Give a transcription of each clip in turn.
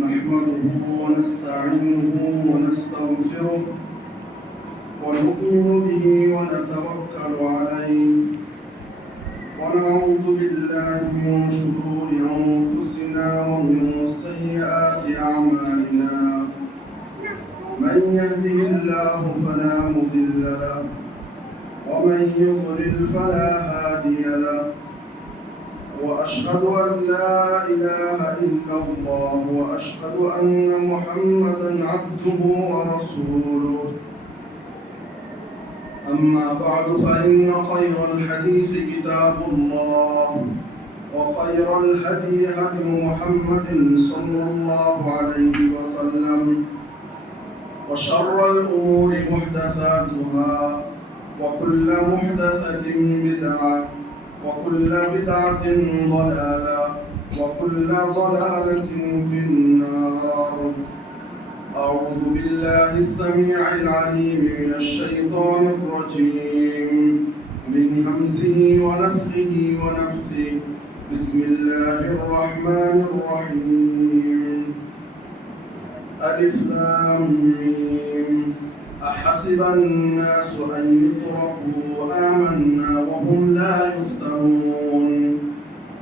نحمده ونستعينه ونستغفره ونؤمن به ونتوكل عليه ونعوذ بالله من شرور أنفسنا ومن سيئات أعمالنا من يهده الله فلا مضل له ومن يضلل فلا هادي له وأشهد أن لا إله إلا الله وأشهد أن محمدا عبده ورسوله أما بعد فإن خير الحديث كتاب الله وخير الهدي هدي محمد صلى الله عليه وسلم وشر الأمور محدثاتها وكل محدثة بدعة وكل بدعة ضلالة وكل ضلالة في النار. أعوذ بالله السميع العليم من الشيطان الرجيم من همزه ونفخه ونفثه. بسم الله الرحمن الرحيم. ألف لام ميم. أحسب الناس أن يتركوا آمنا وهم لا يفتنون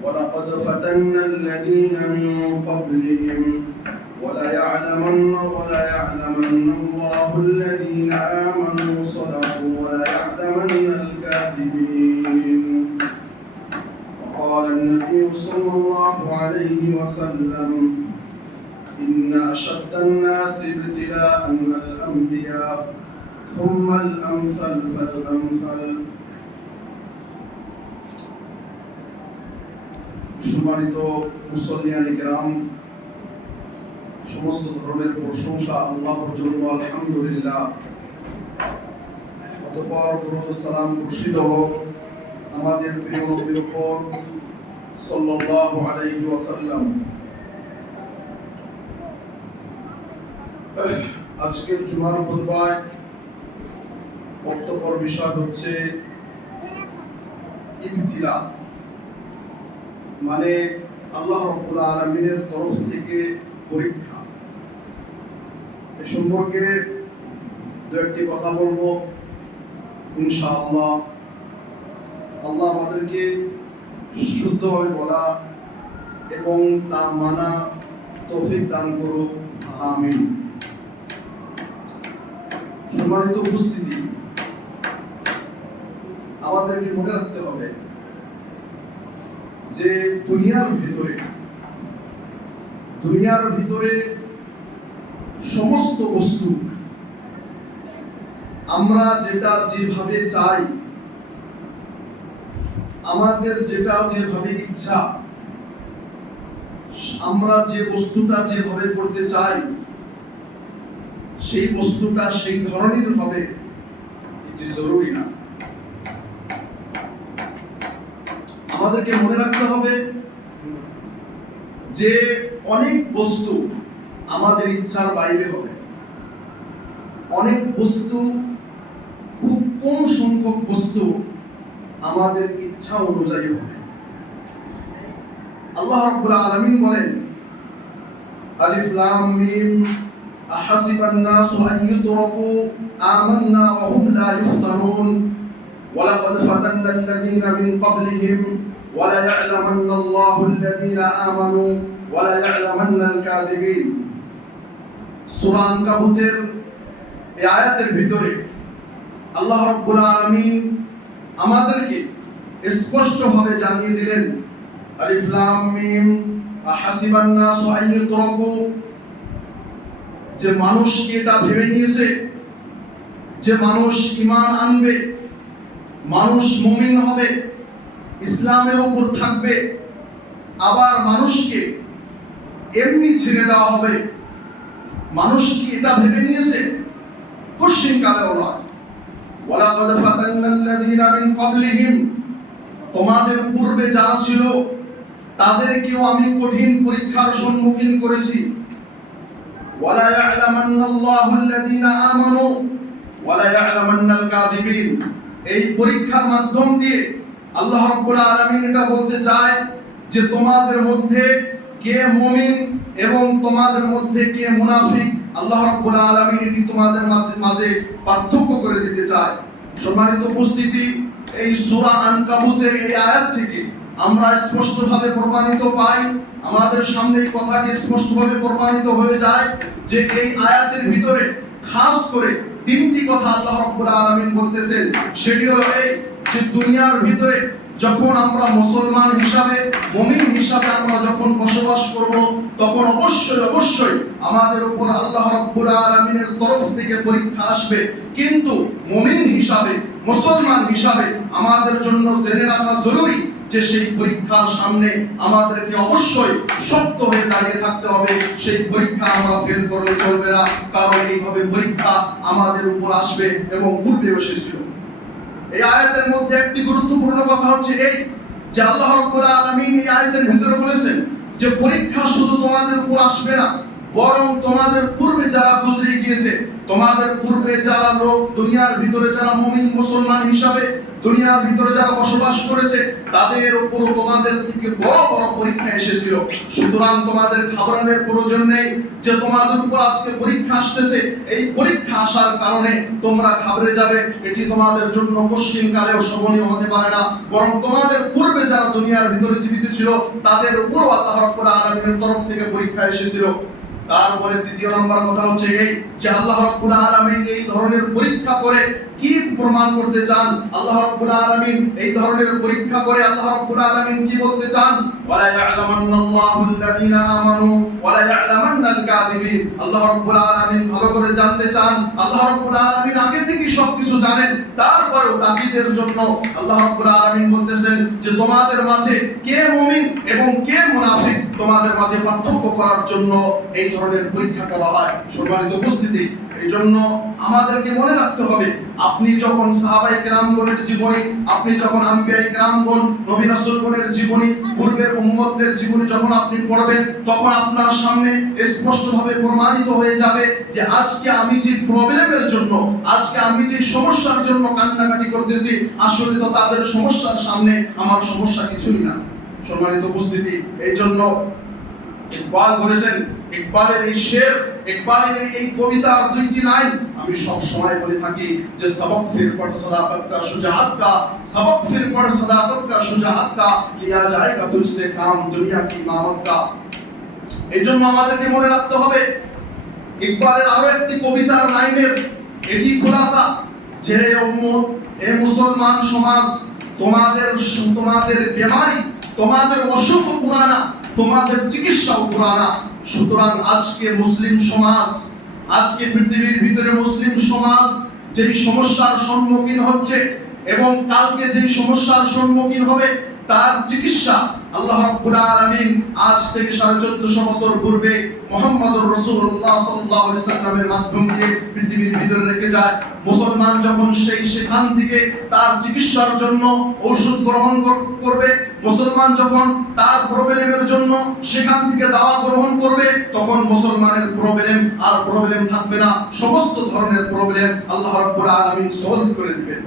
ولقد فتنا الذين من قبلهم وليعلمن الله الذين آمنوا صدقوا وليعلمن الكاذبين. وقال النبي صلى الله عليه وسلم إن أشد الناس ابتلاء الأنبياء ثم الأمثل فالأمثل. সম্মানিত মুসল্লিয়ানে কেরাম, সমস্ত ধরনের প্রশংসা আল্লাহর জন্য, আলহামদুলিল্লাহ। অতঃপর দরুদ ও সালাম বর্ষিত হোক আমাদের প্রিয় নবীর উপর সাল্লাল্লাহু আলাইহি ওয়াসাল্লাম। আজকের জুমার খুতবায় বক্তব্যের বিষয় হচ্ছে ইবতিলা, মানে আল্লাহ রাব্বুল আলামিনের তরফ থেকে পরীক্ষা। এ সম্পর্কে দু একটি কথা বলবো ইনশাআল্লাহ। আল্লাহ আমাদেরকে শুদ্ধভাবে বলা এবং তা মানা তৌফিক দান করুক, আমিন। সম্মানিত উপস্থিতি, আমাদেরকে মনে রাখতে হবে যে দুনিয়ার ভিতরে সমস্ত বস্তু আমরা যেটা যেভাবে চাই, আমাদের যেটা যেভাবে ইচ্ছা, আমরা যে বস্তুটা যেভাবে করতে চাই সেই বস্তুটা সেই ধরনের হবে এটি জরুরি না। আমাদেরকে মনে রাখতে হবে যে অনেক বস্তু আমাদের ইচ্ছার বাইরে হবে, অনেক বস্তু, খুব কম সংখ্যক বস্তু আমাদের ইচ্ছা অনুযায়ী হবে। আল্লাহ রাব্বুল আলামিন বলেন, আলিফ লাম মিম আহাসিবান নাসু আন ইউতরাকু আমান্না ওয়া হুম লা ইফতানুন ওয়ালাকাদ ফাতান্না আল্লাযীনা মিন ক্বাবলিহিম ওয়ালা ইয়া'লামান্না আল্লাহু আল্লাযীনা আমানু ওয়ালা ইয়া'লামান্না আল-কাযিবিন। সূরা আনকাবুতের এই আয়াতের ভিতরে আল্লাহ রাব্বুল আলামিন আমাদেরকে স্পষ্টভাবে জানিয়ে দিলেন, আলিফ লাম মিম আহাসিবান নাসু আন ইউতরাকু, যে মানুষ কি এটা ভেবে নিয়েছে যে মানুষ ঈমান আনবে, মানুষ মুমিন হবে, ইসলামের উপর থাকবে, আবার মানুষকে এমনি ছেড়ে দেওয়া হবে? মানুষ কি এটা ভেবে নিয়েছে? কোশ্চিন কালেও নয়। ওয়ালাকাদ ফাতান্নাল্লাযীনা মিন ক্বাবলিহিম, তোমাদের পূর্বে যারা ছিল তাদেরকেও আমি কঠিন পরীক্ষার সম্মুখীন করেছি। ওয়ালা ইয়া'লামান্নাল্লাহু আল্লাযীনা আমানু ওয়ালা ইয়া'লামান্নাল কাযিবিন। এই পরীক্ষার মাধ্যম দিয়ে আল্লাহ রাব্বুল আলামিন এটা বলতে চায় যে তোমাদের মধ্যে কে মুমিন এবং তোমাদের মধ্যে কে মুনাফিক, আল্লাহ রাব্বুল আলামিন এটি তোমাদের মাঝে পার্থক্য করে দিতে চায়। সম্মানিত উপস্থিতি, এই সূরা আনকাবুতের এই আয়াত থেকে আমরা স্পষ্টভাবে প্রমাণিত পাই, আমাদের সামনে এই কথাটি স্পষ্টভাবে প্রমাণিত হয়ে যায় যে এই আয়াতের ভিতরে খাস করে তিনটি কথা আল্লাহ রাব্বুল আলামিন বলতেছেন। সেটি হলো এই যে দুনিয়ার ভিতরে যখন আমরা মুসলমান হিসাবে, মুমিন হিসাবে আমরা যখন বসবাস করব, তখন অবশ্যই আমাদের উপর আল্লাহ রাব্বুল আলামিনের তরফ থেকে পরীক্ষা আসবে। কিন্তু মুমিন হিসাবে, মুসলমান হিসাবে আমাদের জন্য জেনে রাখা জরুরি যে সেই পরীক্ষার সামনে আমাদেরকে অবশ্যই শক্ত হয়ে দাঁড়িয়ে থাকতে হবে। সেই পরীক্ষা আমরা ফেল করলে চলবে না, কারণ এইভাবে পরীক্ষা আমাদের উপর আসবে এবং পূর্বে এসেছিল। এই আয়াতের মধ্যে একটি গুরুত্বপূর্ণ কথা হচ্ছে এই যে আল্লাহ রাব্বুল আলামিন এই আয়াতের ভিতরে বলেছেন যে পরীক্ষা শুধু তোমাদের উপর আসবে না, বরং তোমাদের পূর্বে যারা গুজরে গিয়েছে, তোমাদের পূর্বে যারা লোক দুনিয়ার ভিতরে যারা মুমিন মুসলমান হিসাবে দুনিয়ার ভিতরে যারা বসবাস করেছে, তাদের উপর তোমাদের থেকে বড় বড় পরীক্ষা এসেছিল। সুতরাং তোমাদের ঘাবড়ানোর প্রয়োজন নেই যে তোমাদের উপর আজকে পরীক্ষা আসতেছে, এই পরীক্ষা আসার কারণে তোমরা ঘাবড়ে যাবে, এটি তোমাদের জন্য কঠিনকালেও শোভনীয় হতে পারে না। বরং তোমাদের পূর্বে যারা দুনিয়ার ভিতরে জীবিত ছিল, তাদের উপর আল্লাহ রাব্বুল আলামিনের তরফ থেকে পরীক্ষা এসেছিল। তারপরে দ্বিতীয় নম্বর কথা হচ্ছে এই যে আল্লাহ রাব্বুল আলামিন এই ধরনের পরীক্ষা করে কি প্রমাণ করতে চান? আল্লাহ রাব্বুল আলামিন এই ধরনের পরীক্ষা করে আল্লাহ রাব্বুল আলামিন কি বলতে চান? ওয়ালা ইয়ালামান্নাল্লাহু আল্লাযীনা আমানু ওয়ালা ইয়ালামান্নাল কাযিবিন। আল্লাহ রাব্বুল আলামিন ভালো করে জানতে চান। আল্লাহ রাব্বুল আলামিন আগে থেকে সবকিছু জানেন, তারপরেও তাকিদের জন্য আল্লাহ রাব্বুল আলামিন বলতেছেন যে তোমাদের মাঝে কে মুমিন এবং কে মুনাফিক, তোমাদের মাঝে পার্থক্য করার জন্য এই ধরনের পরীক্ষা করা হয়। সম্মানিত উপস্থিতি, এই জন্য আমাদেরকে মনে রাখতে হবে, আপনি যখন সাহাবায়ে কেরামগণের জীবনী, আপনি যখন আম্বিয়ায়ে কেরামগণ, নবী রাসূলগণের জীবনী, পূর্বের উম্মতদের জীবনী যখন আপনি পড়বেন, তখন আপনার সামনে স্পষ্টভাবে প্রমাণিত হয়ে যাবে যে আজকে আমি যে প্রবলেমের জন্য, আজকে আমি যে সমস্যার জন্য কান্নাকাটি করতেছি, আসলে তো তাদের সমস্যার সামনে আমার সমস্যা কিছুই না। সম্মানিত উপস্থিতি, এই জন্য ইকবাল বলেছেন, ইকবালের এই শের, ইকবালের এই কবিতার দুইটি লাইন আমি সব সময় বলে থাকি যে সবক ফির পড় সদাকত কা শুজাআত কা, সবক ফির পড় সদাকত কা শুজাআত কা, লিয়া জায়েগা তুঝসে কাম দুনিয়া কি ইমামত কা। এই জন্য আমাদেরকে মনে রাখতে হবে ইকবালের আরো একটি কবিতার লাইনের এটি খোলাসা যে উম্মত, হে মুসলমান সমাজ, তোমাদের বেমারি, তোমাদের অসুখ পুরানা, তোমাদের চিকিৎসাও পুরানা। সুতরাং আজকে মুসলিম সমাজ, আজকে পৃথিবীর ভিতরে মুসলিম সমাজ যেই সমস্যার সম্মুখীন হচ্ছে এবং কালকে যেই সমস্যার সম্মুখীন হবে, তার চিকিৎসা আল্লাহ রাব্বুল আলামিন আজ থেকে 1450 বছর পূর্বে মুহাম্মদুর রাসূলুল্লাহ সাল্লাল্লাহু আলাইহি সাল্লামের মাধ্যম দিয়ে পৃথিবীর ভিতরে রেখে যায়। মুসলমান যখন সেখান থেকে তার চিকিৎসার জন্য ঔষধ গ্রহণ করবে, মুসলমান যখন তার প্রবলেমের জন্য সেখান থেকে দাওয়া গ্রহণ করবে, তখন মুসলমানের প্রবলেম আর প্রবলেম থাকবে না, সমস্ত ধরনের প্রবলেম আল্লাহ রাব্বুল আলামিন সলভ করে দিবেন।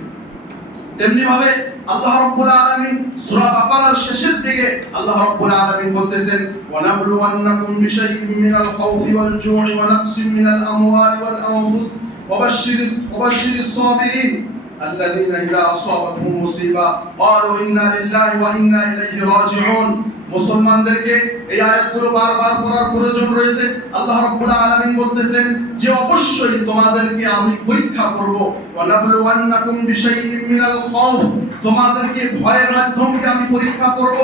তেমনি ভাবে আল্লাহ রাব্বুল আলামিন সূরা বাকারার শেষের দিকে আল্লাহ রাব্বুল আলামিন বলতেছেন ওয়ানাবলুওয়ান্নাকুম বিশাইইন মিনাল খাউফি ওয়াল জু'i ওয়া নাকসিম মিনাল আমওয়ালি ওয়াল আনফুস ওয়াবাশশিরিস সাবিরিন আল্লাযীনা ইযা আসাবাতহুম মুসিবা ক্বালু ইন্না লিল্লাহি ওয়া ইন্না ইলাইহি রাজিউন। মুসলমানদেরকে এই আয়াতগুলো বারবার পড়ার প্রয়োজন রয়েছে। আল্লাহ রাব্বুল আলামিন বলতেছেন যে অবশ্যই তোমাদেরকে আমি পরীক্ষা করব। ওয়ানাবলুওয়ান্নাকুম বিশাইইন মিনাল খাউফ, তোমাদেরকে ভয়ের মাধ্যমে আমি পরীক্ষা করব।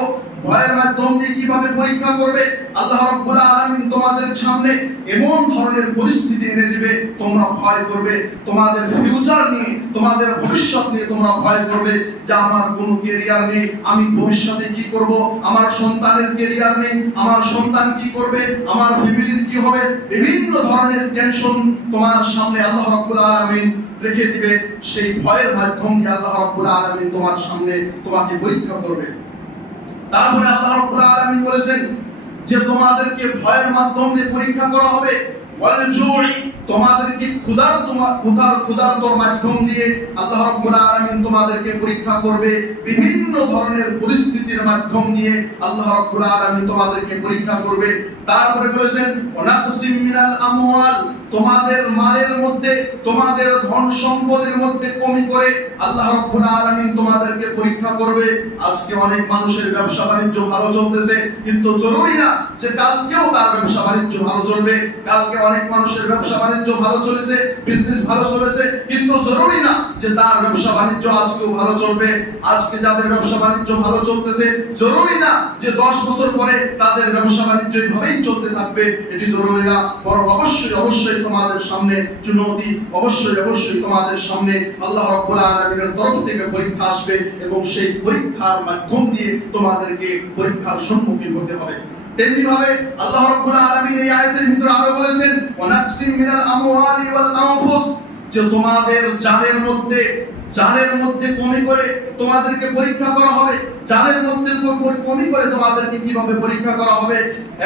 ভয়ের মাধ্যম দিয়ে কিভাবে পরীক্ষা করবে? আল্লাহ রাব্বুল আলামিন তোমাদের সামনে এমন ধরনের পরিস্থিতি এনে দিবে, তোমরা ভয় করবে, তোমাদের ফিউচার নিয়ে, তোমাদের ভবিষ্যৎ নিয়ে তোমরা ভয় করবে যে আমার কোনো ক্যারিয়ার নেই, আমি ভবিষ্যতে কি করব, আমার সন্তানের ক্যারিয়ার নেই, আমার সন্তান কি করবে, আমার ফ্যামিলির কি হবে, বিভিন্ন ধরনের টেনশন তোমার সামনে আল্লাহ রাব্বুল আলামিন রেখে দিবে। সেই ভয়ের মাধ্যম দিয়ে আল্লাহ রাব্বুল আলামিন তোমার সামনে তোমাকে পরীক্ষা করবে। তারপরে আল্লাহ রাব্বুল আলামিন বলেছেন যে তোমাদেরকে ভয়ের মাধ্যমে পরীক্ষা করা হবে, ওয়াল জুই, তোমাদেরকে ক্ষুধার মাধ্যম দিয়ে আল্লাহ রাব্বুল আলামিন তোমাদেরকে পরীক্ষা করবে। বিভিন্ন ধরনের পরিস্থিতির মাধ্যম দিয়ে আল্লাহ রাব্বুল আলামিন তোমাদেরকে পরীক্ষা করবে। তারপরে বলেছেন ওয়ানাকসিম মিনাল আমওয়াল, তোমাদের মালের মধ্যে, তোমাদের ধন সম্পদের মধ্যে কমি করে আল্লাহ রাব্বুল আলামিন তোমাদেরকে পরীক্ষা করবে। আজকে অনেক মানুষের ব্যবসা বাণিজ্য ভালো চলতেছে, কিন্তু জরুরি না যে কালকেও তার ব্যবসা বাণিজ্য ভালো চলবে। কালকে অনেক মানুষের ব্যবসা বাণিজ্য ভালো চলেছে, বিজনেস ভালো চলেছে, কিন্তু জরুরি না যে তার ব্যবসা বাণিজ্য আজকেও ভালো চলবে। আজকে যাদের ব্যবসা বাণিজ্য ভালো চলতেছে, জরুরি না যে 10 বছর পরে তাদের ব্যবসা বাণিজ্য এইভাবেই চলতে থাকবে, এটি জরুরি না। বরং অবশ্যই তোমাদের সামনে চুনৌতি, অবশ্যই তোমাদের সামনে আল্লাহ রাব্বুল আলামিনের তরফ থেকে পরীক্ষা আসবে, এবং সেই পরীক্ষার মাধ্যম দিয়ে তোমাদেরকে পরীক্ষার সম্মুখীন হতে হবে। তেমনি ভাবে আল্লাহ রাব্বুল আলামিন এই আয়াতের ভিতরে আরো বলেছেন ওয়ানাকসিম মিনাল আমওয়ালি ওয়াল আনফুস, যে তোমাদের জানের মধ্যে কমি করে তোমাদেরকে পরীক্ষা করা হবে। জানের মধ্যে কমি করে তোমাদেরকে কিভাবে পরীক্ষা করা হবে?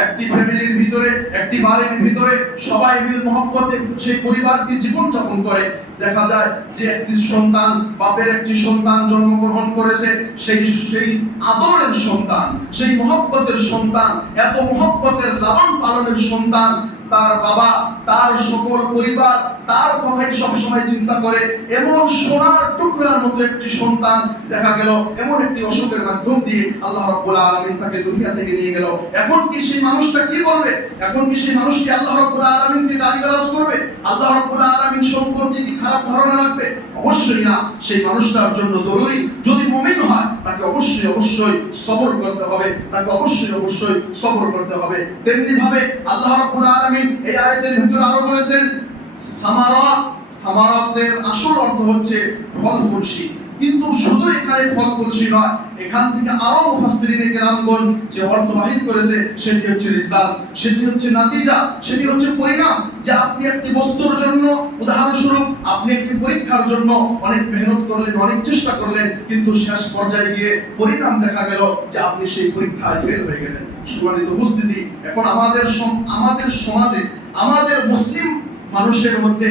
একটি ফ্যামিলির ভিতরে, একটি বাড়ির ভিতরে সবাই মিল মহব্বতে সেই পরিবারকে জীবন যাপন করে। দেখা যায় যে একটি সন্তান, বাপের একটি সন্তান জন্মগ্রহণ করেছে, সেই আদরের সন্তান, সেই মহব্বতের সন্তান, এত মহব্বতের লালন পালনের সন্তান, তার বাবা, তার সকল পরিবার তার কথাই সবসময় চিন্তা করে। এমন সোনার টুকরার মতো একটি সন্তান দেখা গেল এমন একটি অসুখের মাধ্যম দিয়ে আল্লাহ রাব্বুল আলামিন তাকে দুনিয়া থেকে নিয়ে গেল। এখন কি সেই মানুষটা কি করবে? এখন কি সেই মানুষটি আল্লাহ রাব্বুল আলামিনকে গালিগালাজ করবে? আল্লাহ রাব্বুল আলামিন সম্পর্কে কি খারাপ ধারণা রাখবে? অবশ্যই না। সেই মানুষটার জন্য জরুরি, যদি মুমিন হয় তাকে অবশ্যই সবর করতে হবে, তাকে অবশ্যই সবর করতে হবে। তেমনি ভাবে আল্লাহ রাব্বুল আলামিন এই আয়াতের ভিতরে আরো বলেছেন সামারাতের আসল অর্থ হচ্ছে ফল ফলসি। কিন্তু শুধু এখানে ফল ফলসি নয়, এখান থেকে আরো মুফাসসিরিনে কেরামগণ যে অর্থ বাহির করেছে সেটি হচ্ছে রিজাল্ট, সেটি হচ্ছে নাতিজা, সেটি হচ্ছে পরিণাম। যে আপনি একটি বস্তুর জন্য, উদাহরণস্বরূপ আপনি একটি পরীক্ষার জন্য অনেক মেহনত করলেন, অনেক চেষ্টা করলেন, কিন্তু শেষ পর্যায়ে গিয়ে পরিণাম দেখা গেল যে আপনি সেই পরীক্ষায় ফেল হয়ে গেলেন। সম্মানিত উপস্থিতি, এখন আমাদের সমাজে, আমাদের মুসলিম মানুষের মধ্যে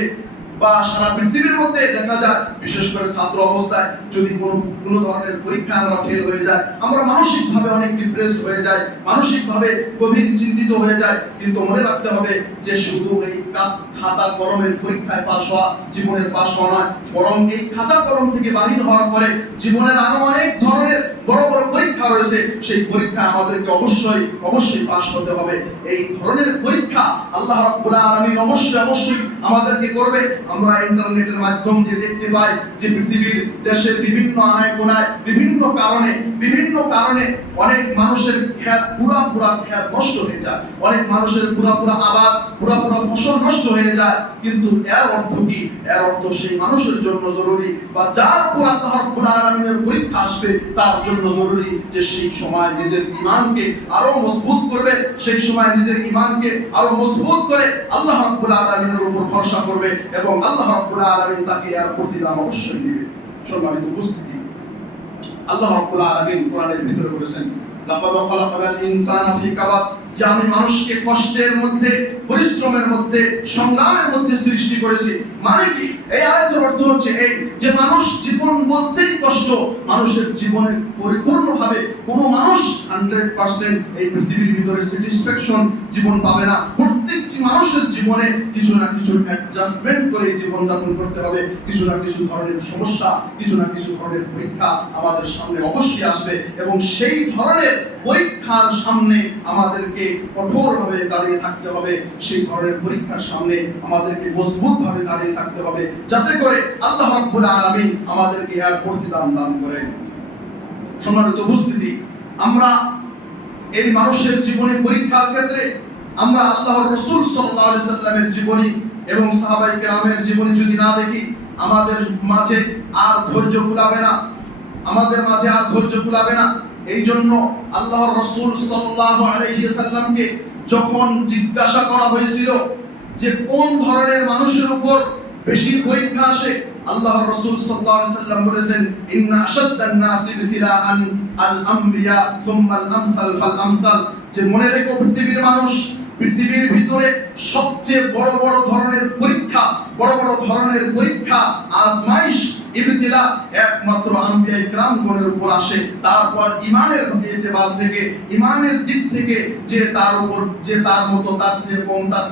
বা সারা পৃথিবীর মধ্যে দেখা যায়, বিশেষ করে ছাত্র অবস্থায় যদি কোনো ধরনের পরীক্ষা আমরা ফেল হয়ে যায়, আমরা মানসিকভাবে অনেক ডিপ্রেসড হয়ে যাই, মানসিকভাবে গভীর চিন্তিত হয়ে যায়। কিন্তু মনে রাখতে হবে যে শুধু এই খাতা কলমের পরীক্ষায় পাস হওয়া জীবনের পাস হওয়া নয়, বরং এই খাতা কলম থেকে বাহির হওয়ার পরে জীবনের আরো অনেক ধরনের বড় বড় পরীক্ষা রয়েছে। সেই পরীক্ষা আমাদেরকে অবশ্যই পাস হতে হবে। এই ধরনের পরীক্ষা আল্লাহ রাব্বুল আলামিন অবশ্যই আমাদেরকে করবে। আমরা ইন্টারনেটের মাধ্যম দিয়ে দেখতে পাই যে পৃথিবীর দেশের বিভিন্ন আনায় কোনায় বিভিন্ন কারণে অনেক মানুষের ক্ষেত পুরা ক্ষেত নষ্ট হয়ে যায়, অনেক মানুষের পুরা আবাদ পুরা ফসল নষ্ট হয়ে যায়। কিন্তু এর অর্থ কি? এর অর্থ সেই মানুষের জন্য জরুরি, বা যার উপর আল্লাহ রাব্বুল আলামিনের পরীক্ষা আসবে তার জন্য জরুরি যে সেই সময় নিজের ঈমানকে আরো মজবুত করবে, সেই সময় নিজের ঈমানকে আরো মজবুত করে আল্লাহ রাব্বুল আলামিনের উপর ভরসা করবে, এবং আল্লাহ রাব্বুল আলামিন তাকে এর প্রতিদান অবশ্যই দিবে। সম্মানিত উপস্থিতি, আল্লাহ রাব্বুল আলামিন কোরআনের ভিতরে বলেছেন লাকাদ খালাকাল ইনসানা ফি কাবাদ, যে আমি মানুষকে কষ্টের মধ্যে, পরিশ্রমের মধ্যে, সংগ্রামের মধ্যে সৃষ্টি করেছি। মানে কি? এই আয়াতের অর্থ হচ্ছে এই যে মানুষ জীবন বলতেই কষ্ট। মানুষের জীবনে পরিপূর্ণভাবে কোনো মানুষ 100% এই পৃথিবীর ভিতরে স্যাটিসফ্যাকশন জীবন পাবে না। প্রত্যেকটি মানুষের জীবনে কিছু না কিছু অ্যাডজাস্টমেন্ট করে জীবন যাপন করতে হবে। কিছু না কিছু ধরনের সমস্যা, কিছু না কিছু ধরনের পরীক্ষা আমাদের সামনে অবশ্যই আসবে, এবং সেই ধরনের পরীক্ষার সামনে আমাদেরকে কঠোরভাবে দাঁড়িয়ে থাকতে হবে। সেই ধরনের পরীক্ষার সামনে আমাদেরকে মজবুতভাবে দাঁড়িয়ে থাকতে হবে, যাতে করে আল্লাহ রাব্বুল আলামিন আমাদেরকে এর প্রতিদান দান করেন। সম্মানিত উপস্থিতি, আমরা এই মানুষের জীবনে পরীক্ষার ক্ষেত্রে আমরা আল্লাহর রাসূল সাল্লাল্লাহু আলাইহি সাল্লামের জীবনী এবং সাহাবায়ে কেরামের জীবনী যদি না দেখি, আমাদের মাঝে আর ধৈর্য কুলাবে না। এই জন্য আল্লাহর রাসূল সাল্লাল্লাহু আলাইহি সাল্লামকে যখন জিজ্ঞাসা করা হয়েছিল যে কোন ধরনের মানুষের উপর বেশি পরীক্ষা আসে, আল্লাহর রাসূল সাল্লাল্লাহু আলাইহি সাল্লাম বলেছেন ইন্না আশাদ্দান নাসি বিতিলাআন আল আমবিয়া সুম্মা আল আমসাল ফাল আমসাল, যে মনে রেখো পৃথিবীর মানুষ পৃথিবীর ভিতরে সবচেয়ে বড় বড় ধরনের পরীক্ষা আজমাইশ ইবতিলা একমাত্র আম্বিয়া ইকরামগণের উপর আসে। তারপর ইমানের দিক থেকে যে তার মতো তার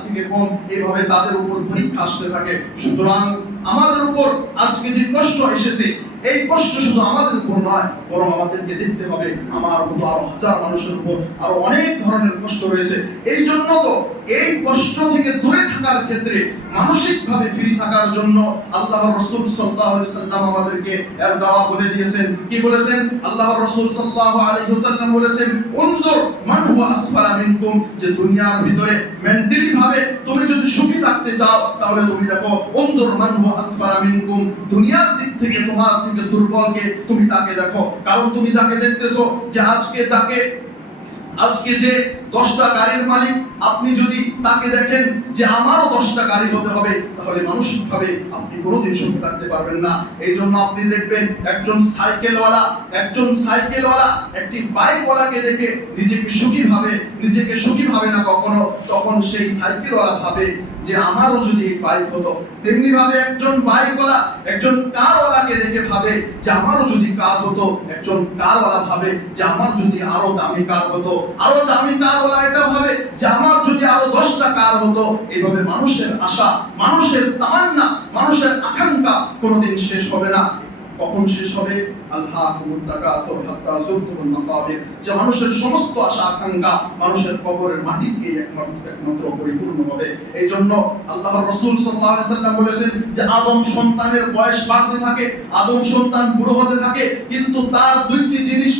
থেকে কম এভাবে তাদের উপর পরীক্ষা আসতে থাকে। সুতরাং আমাদের উপর আজকে যে কষ্ট এসেছে, এই কষ্ট শুধু আমাদের উপর নয়, বরং আমাদেরকে দেখতে হবে আমার মতো আরো হাজার মানুষের উপর আরো অনেক ধরনের কষ্ট রয়েছে। এই জন্য তো এই কষ্ট থেকে দূরে থাকার ক্ষেত্রে মানসিকভাবে ফ্রি থাকার জন্য আল্লাহর রাসূল সাল্লাল্লাহু আলাইহি ওয়াসাল্লাম আমাদেরকে এর দাওয়া বলে দিয়েছেন। কি বলেছেন? আল্লাহর রাসূল সাল্লাল্লাহু আলাইহি ওয়াসাল্লাম বলেছেন, উনজুর মান হুয়া আসফালা মিনকুম, যে দুনিয়ার ভিতরে মেন্টালি ভাবে তুমি যদি সুখী থাকতে চাও তাহলে তুমি দেখো উনজুর মান হুয়া আসফালা মিনকুম, দুনিয়ার দিক থেকে তোমার থেকে দুর্বলকে তুমি তাকে দেখো। কারণ তুমি যাকে দেখতেছো, যে আজকে যে 10টা গাড়ির মালিক, আপনি যদি তাকে দেখেন যে আমারও 10টা গাড়ি হতে হবে, তাহলে মানসিকভাবে আপনি কোনোদিন সুখী থাকতে পারবেন না। এই জন্য আপনি দেখবেন একজন সাইকেলওয়ালা একটি বাইকওয়ালাকে দেখে নিজেকে সুখী ভাবে না কখনো, তখন সেই সাইকেলওয়ালা ভাবে যে আমারও যদি এই বাইক হতো। তেমনি ভাবে একজন বাইকওয়ালা একজন কারওয়ালাকে দেখে ভাবে যে আমারও যদি কার হতো, একজন কারওয়ালা ভাবে যে আমার যদি আরো দামি কার হতো, আরো দামি কারওয়ালা এটা ভাবে যে আমার যদি আরো 10টা কার হতো। এইভাবে মানুষের আশা, মানুষের তামান্না, মানুষের আকাঙ্ক্ষা কোনোদিন শেষ হবে না। কখন শেষ হবে? আল্লাহুমুত তাকাসুর হাত্তা যুরতুমুল মাকাবির, যে মানুষের সমস্ত আশা আকাঙ্ক্ষা মানুষের কবরের মাটিতেই একমাত্র পরিপূর্ণ হবে। এই জন্য আল্লাহর রাসূল সাল্লাল্লাহু আলাইহি ওয়াসাল্লাম বলেছেন যে আদম সন্তানের বয়স বাড়তে থাকে, আদম সন্তান বুড়ো হতে থাকে, কিন্তু তার দুইটি জিনিস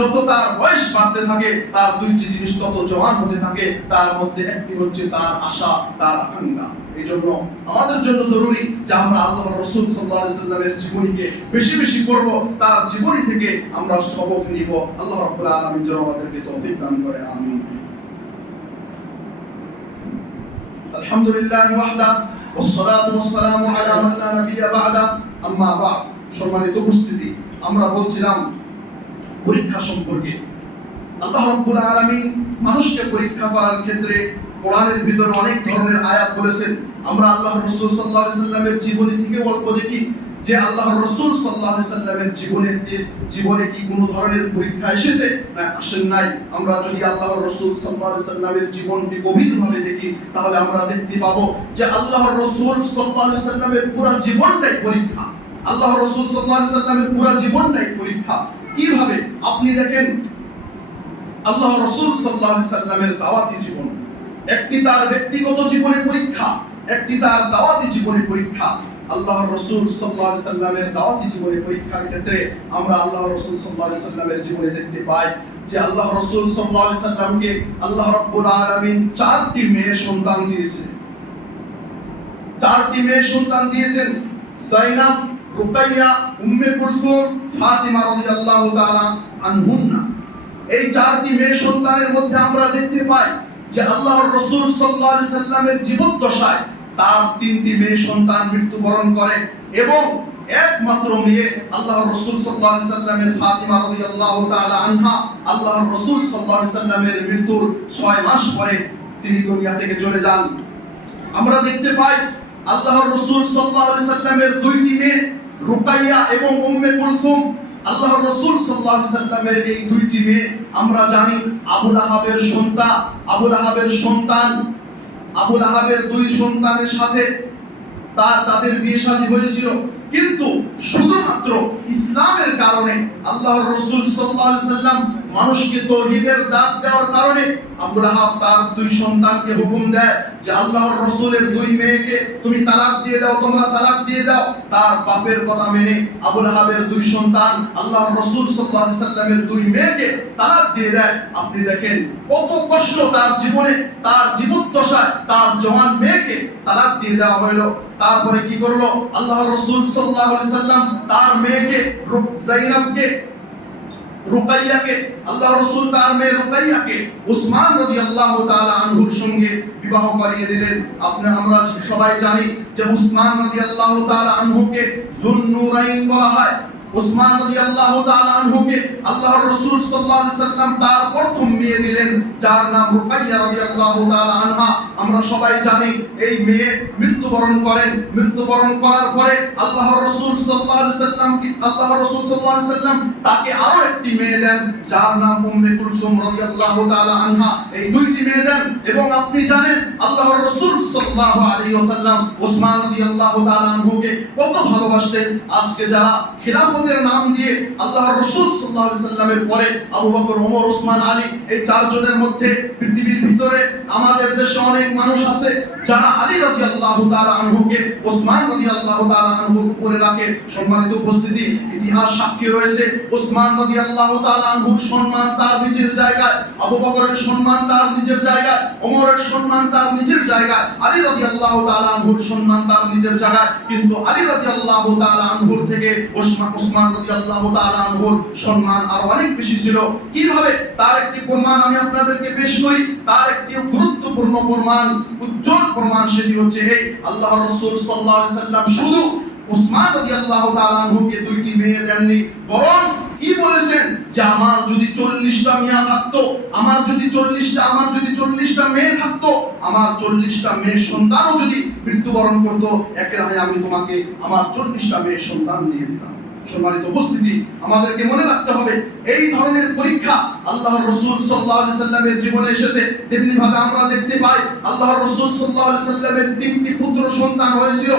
যত তার বয়স বাড়তে থাকে, তার দুইটি জিনিস তত জওয়ান হতে থাকে। তার মধ্যে একটি হচ্ছে তার আশা, তার আকাঙ্ক্ষা। এই জন্য আমাদের জন্য জরুরি যে আমরা আল্লাহর রাসূল সাল্লাল্লাহু আলাইহি ওয়াসাল্লামের জীবনীকে বেশি বেশি পড়ব, তার জীবনী থেকে আমরা সবক নিব। আল্লাহ রাব্বুল আলামিন যেন আমাদেরকে তৌফিক দান করে, আমিন। আলহামদুলিল্লাহি ওয়াহদা ওয়াসসালাতু ওয়াসসালামু আলা মান লা নাবিয়্যা বা'দা, আম্মা বা'দ। সম্মানিত উপস্থিতি, আমরা বলছিলাম পরীক্ষা সম্পর্কে। আল্লাহ রাব্বুল আলামিন মানুষকে পরীক্ষা করার ক্ষেত্রে কোরআনের ভিতরে অনেক ধরনের আয়াত বলেছেন। আমরা আল্লাহর রাসূল সাল্লাল্লাহু আলাইহি ওয়াসাল্লামের জীবনী থেকে অল্প দেখি যে আল্লাহর রাসূল সাল্লাল্লাহু আলাইহি ওয়াসাল্লামের জীবনে কি কোনো ধরনের পরীক্ষা এসেছে? না, আসেন নাই। আমরা যদি আল্লাহর রাসূল সাল্লাল্লাহু আলাইহি ওয়াসাল্লামের জীবনকে গভীরভাবে দেখি, তাহলে আমরা দেখতে পাবো যে আল্লাহর রাসূল সাল্লাল্লাহু আলাইহি ওয়াসাল্লামের পুরো জীবনটাই পরীক্ষা। আল্লাহর রাসূল সাল্লাল্লাহু আলাইহি ওয়াসাল্লামের পুরো জীবনটাই পরীক্ষা। কিভাবে? আপনি দেখেন আল্লাহর রাসূল সাল্লাল্লাহু আলাইহি ওয়াসাল্লামের দাওয়াতি জীবন, একটি তার ব্যক্তিগত জীবনে পরীক্ষা, একটি তার দাওয়াতি জীবনে পরীক্ষা। আল্লাহর রাসূল সাল্লাল্লাহু আলাইহি ওয়াসাল্লামের দাওয়াতি জীবনে পরীক্ষার ক্ষেত্রে আমরা আল্লাহর রাসূল সাল্লাল্লাহু আলাইহি ওয়াসাল্লামের জীবনে দেখতে পাই যে আল্লাহর রাসূল সাল্লাল্লাহু আলাইহি ওয়াসাল্লামকে আল্লাহ রাব্বুল আলামিন 4টি মেয়ে সন্তান দিয়েছেন। 4টি মেয়ে সন্তান দিয়েছেন, যায়নাব, রুকাইয়া, উম্মে কুলসুম, ফাতিমা রাদিয়াল্লাহু তাআলা আনহুন্না। এই 4টি মেয়ে সন্তানের মধ্যে আমরা দেখতে পাই যে আল্লাহর রাসূল সাল্লাল্লাহু আলাইহি ওয়াসাল্লামের জীবদ্দশায় তার 3টি মেয়ে সন্তান মৃত্যুবরণ করে, এবং একমাত্র মেয়ে আল্লাহর রাসূল সাল্লাল্লাহু আলাইহি ওয়াসাল্লামের ফাতিমা রাদিয়াল্লাহু তাআলা আনহা, আল্লাহর রাসূল সাল্লাল্লাহু আলাইহি ওয়াসাল্লামের মৃত্যুর 6 মাস পরে তিনি দুনিয়া থেকে চলে যান। আমরা দেখতে পাই আল্লাহর রাসূল সাল্লাল্লাহু আলাইহি ওয়াসাল্লামের 2টি মেয়ে রুকাইয়া এবং উম্মে কুলসুম, আল্লাহর রাসূল সাল্লাল্লাহু আলাইহি ওয়াসাল্লামের এই 2টি মেয়ে আমরা জানি আবু লাহাবের সন্তান 2 সন্তানের সাথে তাদের বিয়ে শাদী হয়েছিল, কিন্তু শুধুমাত্র ইসলামের কারণে আল্লাহর রাসূল সাল্লাল্লাহু আলাইহি ওয়াসাল্লাম মানুষকে তাওহীদের ডাক দেওয়ার কারণে আবু লাহাব তার 2 সন্তানকে হুকুম দেয় যে আল্লাহর রাসূলের 2 মেয়েকে তুমি তালাক দিয়ে দাও, তোমরা তালাক দিয়ে দাও। তার বাপের কথা মেনে আবু লাহাবের 2 সন্তান আল্লাহর রাসূল সাল্লাল্লাহু আলাইহি ওয়াসাল্লামের 2 মেয়েকে তালাক দিয়ে দেয়। আপনি দেখেন কত কষ্ট তার জীবনে, তার জীবদ্দশায় তার জওয়ান মেয়েকে তালাক দিয়ে দেওয়া হলো। তারপরে কি করলো আল্লাহর রাসূল সাল্লাল্লাহু আলাইহি ওয়াসাল্লাম? তার মেয়েকে যায়নাবকে, রুকাইয়াকে, আল্লাহর রাসূল তার মেয়ে রুকাইয়াকে উসমান রাদিয়াল্লাহু তাআলা আনহুর সঙ্গে বিবাহ করিয়ে দিলেন। আমরা সবাই জানি যে উসমান রাদিয়াল্লাহু তাআলা আনহুকে যুন্নুরাইন বলা হয়। উসমান রাদিয়াল্লাহু তাআলা আনহুকে আল্লাহর রাসূল সাল্লাল্লাহু আলাইহি সাল্লাম তার প্রথম মেয়ে দিলেন, যার নাম রুকাইয়া রাদিয়াল্লাহু তাআলা আনহা। আমরা সবাই জানি এই মেয়ে মৃত্যুবরণ করেন। মৃত্যুবরণ করার পরে আল্লাহর রাসূল সাল্লাল্লাহু আলাইহি সাল্লাম তাকে আরো একটি মেয়ে দেন, যার নাম উম্মে কুলসুম রাদিয়াল্লাহু তাআলা আনহা। এই দুইটি মেয়ে দেন এবং আপনি জানেন আল্লাহর রাসূল সাল্লাল্লাহু আলাইহি ওয়াসাল্লাম উসমান রাদিয়াল্লাহু তাআলা আনহুকে কত ভালোবাসতেন। আজকে যারা খিলাফতের নাম দিয়ে আল্লাহর রাসূল সাল্লাল্লাহু আলাইহি সাল্লামের পরে আবু বকর, ওমর, ওসমান, আলী এই চারজনের মধ্যে পৃথিবীর ভিতরে আমাদের দেশে অনেক মানুষ আছে যারা আলী রাদিয়াল্লাহু তাআলা আনহুকে ওসমান রাদিয়াল্লাহু তাআলা আনহুর উপরে রাখে। সম্মানিত উপস্থিতি, ইতিহাস সাক্ষী রয়েছে ওসমান রাদিয়াল্লাহু তাআলা আনহুর সম্মান তার নিজের জায়গায়, আবু বকরের সম্মান তার নিজের জায়গায়, ওমরের সম্মান তার নিজের জায়গায়, আলী রাদিয়াল্লাহু তাআলা আনহুর সম্মান তার নিজের জায়গায়। কিন্তু আলী রাদিয়াল্লাহু তাআলা আনহুর থেকে ওসমান রাদিয়াল্লাহু তাআলা আনহুর সম্মান আরো অনেক বেশি ছিল। কিভাবে? তার একটি প্রমাণ আমি আপনাদেরকে পেশ করি। তার একটি গুরুত্বপূর্ণ প্রমাণ, উজ্জ্বল প্রমাণ, সেটি হচ্ছে এই আল্লাহর রাসূল সাল্লাল্লাহু আলাইহি সাল্লাম শুধু উসমান রাদিয়াল্লাহু তাআলা আনহুকে দুইটি মেয়ে দেননি, বরং কি বলেছেন যে আমার যদি 40টা মেয়ে থাকতো, আমার যদি 40টা মেয়ে থাকতো, আমার 40টা মেয়ে সন্তানও যদি মৃত্যুবরণ করতো, একে রাহে আমি তোমাকে আমার 40টা মেয়ে সন্তান দিয়ে দিতাম। সম্মানিত উপস্থিতি, আমাদেরকে মনে রাখতে হবে এই ধরনের পরীক্ষা আল্লাহর রাসূল সাল্লাল্লাহু আলাইহি সাল্লামের জীবনে এসেছে। তেমনি ভাবে আমরা দেখতে পাই আল্লাহর রাসূল সাল্লাল্লাহু আলাইহি সাল্লামের 3টি পুত্র সন্তান হয়েছিল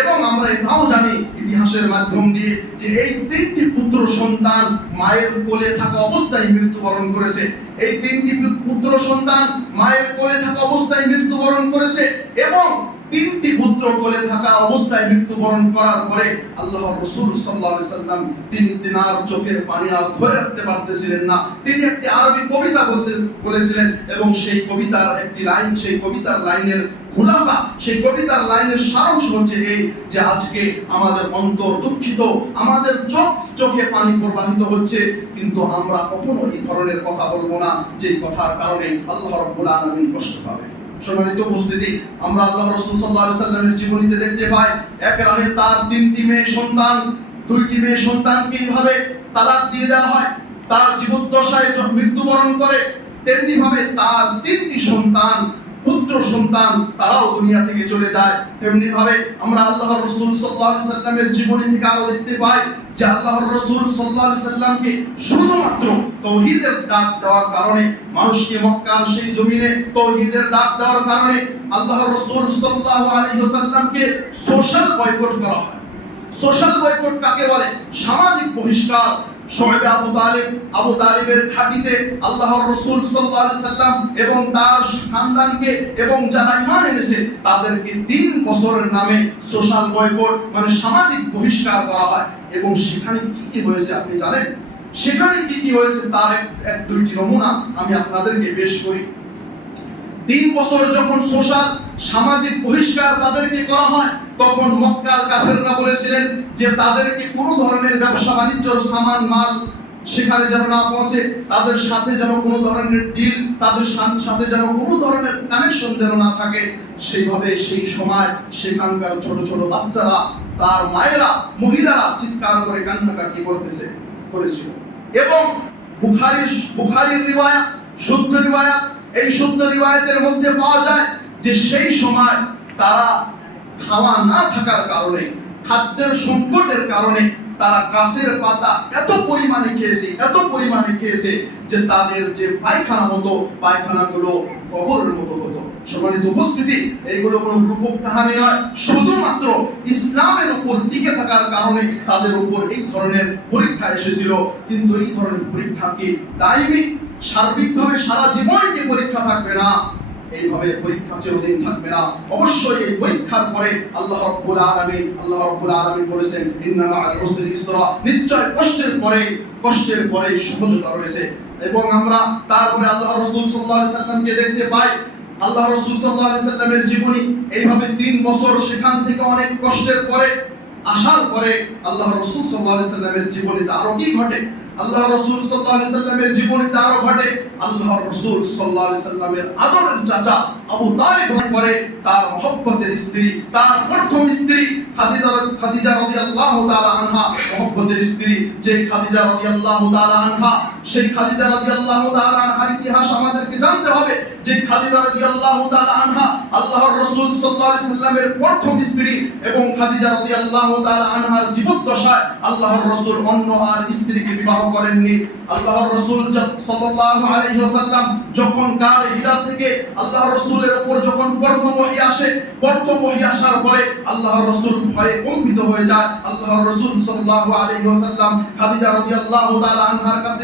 এবং আমরা এটাও জানি ইতিহাসের মাধ্যম দিয়ে যে এই 3টি পুত্র সন্তান মায়ের কোলে থাকা অবস্থায় মৃত্যুবরণ করেছে। এই 3টি পুত্র সন্তান মায়ের কোলে থাকা অবস্থায় মৃত্যুবরণ করেছে এবং 3টি পুত্র কোলে থাকা অবস্থায় মৃত্যুবরণ করার পরে আল্লাহর রাসূল সাল্লাল্লাহু আলাইহি সাল্লাম তিনি তিনার চোখের পানি আর ধরে রাখতে পারতেছিলেন না। তিনি একটি আরবি কবিতা বলেছিলেন এবং সেই কবিতার একটি লাইন, সেই কবিতার লাইনের খুলাসা, সেই কবিতার লাইনের সারাংশ হচ্ছে এই যে আজকে আমাদের অন্তর দুঃখিত, আমাদের চোখে পানি প্রবাহিত হচ্ছে, কিন্তু আমরা কখনো এই ধরনের কথা বলবো না যে কথার কারণে আল্লাহ রাব্বুল আলামিন কষ্ট পাবে। সম্মানিত উপস্থিতি, আমরা আল্লাহর রাসূল সাল্লাল্লাহু আলাইহি সাল্লামের জীবনীতে দেখতে পাই এক রাহে তার 3টি মেয়ে সন্তান, 2টি মেয়ে সন্তানকে এইভাবে তালাক দিয়ে দেওয়া হয়, তার জীবদ্দশায় মৃত্যুবরণ করে। তেমনি ভাবে তার 3টি সন্তান, পুত্র সন্তান, তারাও দুনিয়া থেকে চলে যায়। তেমনি ভাবে আমরা আল্লাহর রাসূল সাল্লাল্লাহু আলাইহি সাল্লামের জীবনী থেকে আরো দেখতে পাই যে আল্লাহর রাসূল সাল্লাল্লাহু আলাইহি সাল্লামকে শুধুমাত্র তাওহীদের ডাক দেওয়ার কারণে, মানুষকে মক্কার সেই জমিনে তাওহীদের ডাক দেওয়ার কারণে আল্লাহর রাসূল সাল্লাল্লাহু আলাইহি সাল্লামকে সোশ্যাল বয়কট করা হয়। সোশ্যাল বয়কট কাকে বলে? সামাজিক বহিষ্কার। শুআয়ব আবু তালিবের ঘাঁটিতে আল্লাহর রাসূল সাল্লাল্লাহু আলাইহি সাল্লাম এবং তার খানদানকে এবং যারা ঈমান এনেছে তাদেরকে 3 বছরের নামে সোশ্যাল বয়কট মানে সামাজিক বহিষ্কার করা হয়। এবং সেখানে কি কি হয়েছে আপনি জানেন? সেখানে কি কি হয়েছে তার এক দুইটি নমুনা আমি আপনাদেরকে পেশ করি। 3 বছর যখন সোশ্যাল সামাজিক বহিষ্কার তাদেরকে করা হয়, তখন মক্কার কাফেররা বলেছিলেন যে তাদেরকে কোনো ধরনের ব্যবসা বাণিজ্যর সামান মাল সেখানে যেন না পৌঁছে, তাদের সাথে যেন কোনো ধরনের ডিল, তাদের সাথে যেন কোনো ধরনের কানেকশন যেন না থাকে। সেইভাবে সেই সময় সেখানকার ছোট ছোট বাচ্চারা, তার মায়েরা, মহিলারা চিৎকার করে কান্নাকাটি করেছিল। এবং বুখারীর রিওয়ায়াত, শুদ্ধ রিওয়ায়াত, এই শুদ্ধ রিওয়ায়াতের মধ্যে পাওয়া যায় যে সেই সময় তারা খাওয়া না থাকার কারণে, খাদ্যের সংকটের কারণে তারা গাছের পাতা এত পরিমাণে খেয়েছে যে তাদের যে পায়খানা হতো, পায়খানাগুলো কবরের মতো হতো। সম্মানিত উপস্থিতি, এইগুলো কোনো রূপক কাহিনী নয়, শুধুমাত্র ইসলামের উপর টিকে থাকার কারণে তাদের উপর এই ধরনের পরীক্ষা এসেছিল। কিন্তু এই ধরনের পরীক্ষা কি দায়ী? সার্বিকভাবে সারা জীবন কি পরীক্ষা থাকবে না? এইভাবে পরীক্ষা চিরদিন থাকবে না। অবশ্যই এই পরীক্ষার পরে আল্লাহ রাব্বুল আলামিন বলেছেন ইন্না মা'আল উসরি ইসরা, নিশ্চয় কষ্টের পরে সহজতা রয়েছে। এবং আমরা তারপরে আল্লাহ রাসূল সাল্লাল্লাহু আলাইহি সাল্লামকে দেখতে পাই। আল্লাহ রাসূল সাল্লাল্লাহু আলাইহি সাল্লামের জীবনী এইভাবে 3 বছর সেখান থেকে অনেক কষ্টের পরে আসার পরে আল্লাহ রাসূল সাল্লাল্লাহু আলাইহি সাল্লামের জীবনীতে আরো কি ঘটে? আল্লাহ রাসূল সাল্লাল্লাহু আলাইহি সাল্লামের জীবনীতে আরো ঘটে আল্লাহ রাসূল সাল্লাল্লাহু আলাইহি সাল্লামের আদরের চাচা আবু তালিব পরে তার মহব্বতের স্ত্রী, তার প্রথম স্ত্রী খাদিজা রাদিয়াল্লাহু তাআলা আনহা মহব্বতের স্ত্রী, যে খাদিজা রাদিয়াল্লাহু তাআলা আনহা, সেই খাদিজা রাদিয়াল্লাহু তাআলা আনহার ইতিহাস আমাদেরকে জানতে হবে। যে খাদিজা রাদিয়াল্লাহু তাআলা আনহা আল্লাহর রাসূল সাল্লাল্লাহু আলাইহি সাল্লামের প্রথম স্ত্রী, এবং খাদিজা রাদিয়াল্লাহু তাআলা আনহার জীবদ্দশায় আল্লাহর রাসূল অন্য আর স্ত্রীকে বিবাহ করেননি। আল্লাহর রাসূল সাল্লাল্লাহু আলাইহি ওয়াসাল্লাম যখন গারে হিরা থেকে আল্লাহর রাসূলের উপর যখন প্রথম ওহী আসে, প্রথম ওহী আসার পরে আল্লাহর রাসূল ভয়ে কম্পিত হয়ে যায়। আল্লাহর রাসূল সাল্লাল্লাহু আলাইহি ওয়াসাল্লাম খাদিজা রাদিয়াল্লাহু তাআলা আনহার কাছে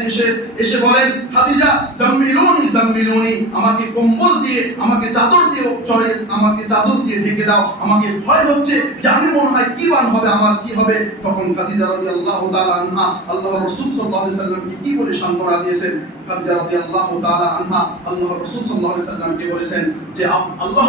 এসে বলেন, খাদিজা জাম্মিলুনি জাম্মিলুনি, আমাকে কম্বল দিয়ে, আমাকে চাদর দিয়ে চড়ে, আমাকে চাদর দিয়ে ঢেকে দাও, আমাকে ভয় হচ্ছে যে আমি মনে হয় কি বান হবে, আমার কি হবে। তখন খাদিজা রাদিয়াল্লাহু তাআলা আনহা আল্লাহর রাসূল সাল্লাল্লাহু আলাইহি সাল্লামকে কি বলে সান্ত্বনা দিয়েছেন? খাদিজা রাদিয়াল্লাহু তাআলা আনহা আল্লাহর রাসূল সাল্লাল্লাহু আলাইহি সাল্লামকে বলেছেন যে আল্লাহ